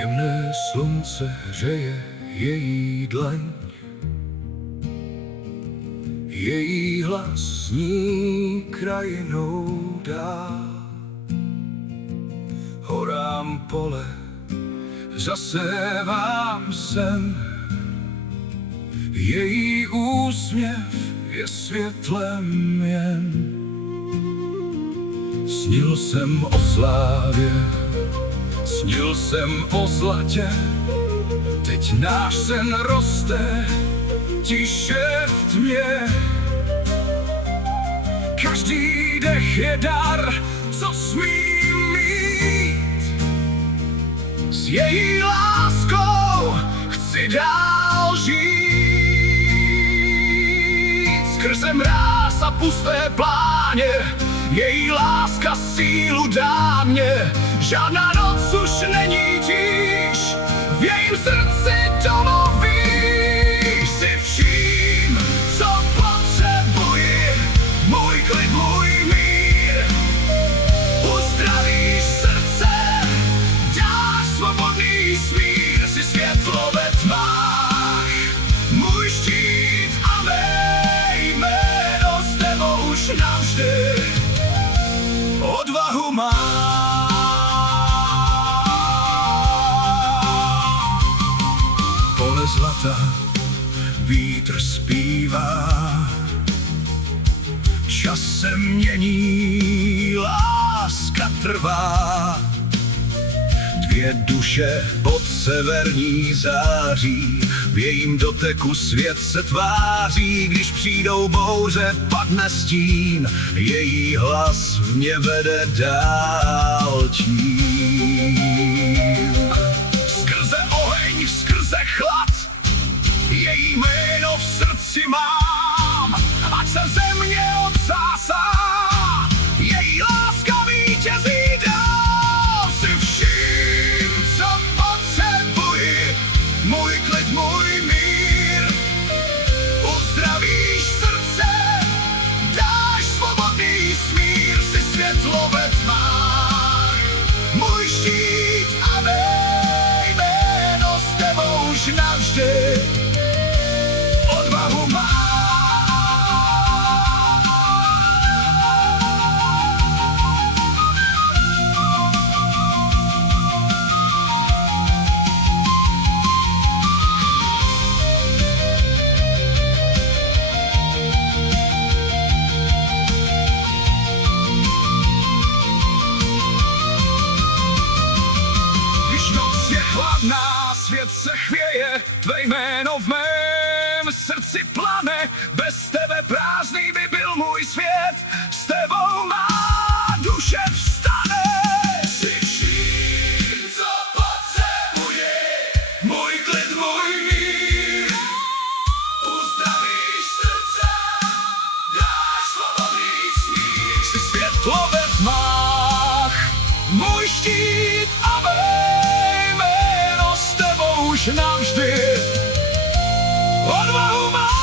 Jemné slunce hřeje její dlaň, její hlas zní krajinou dál. Horám pole zasévám sem, její úsměv je světlem jen. Snil jsem o slávě, snil jsem o zlatě, teď náš sen roste tiše v tmě. Každý dech je dar, co smím mít. S její láskou chci dál žít. Skrze mráz a pusté pláně její láska sílu dá mě. Žádná noc už není tíž, v jejím srdci domovíš. Si vším, co potřebuji, můj klid, můj mír. Uzdravíš srdce, dáš svobodný smír. Si světlo ve tmách, můj štít a mé jméno s tebou už navždy. Odvahu mám. Pole zlata, vítr zpívá, čas se mění, láska trvá. Dvě duše pod severní září, v jejím doteku svět se tváří. Když přijdou bouře, padne stín, její hlas v mě vede dál tím. Skrze oheň, skrze chlad, její jméno v srdci mám. Ať se země odsásá, její láska vítězí dál. Si vším, co potřebuji, můj klid, můj mír. Uzdravíš srdce, dáš svobodný smír. Si světlo ve tmách, můj štít a mé jméno s tebou už navždy. Odvahu mám. Když noc je chladná, svět se chvěje, tvé jméno v mém srdci plane. Bez tebe prázdný by byl můj svět, s tebou má duše vstane. Si vším, co potřebuji, můj klid, můj mír. Uzdravíš srdce, dáš svobodný smír. Jsi světlo ve tmách, můj štít a mé jméno s tebou už navždy. Odvahu mám.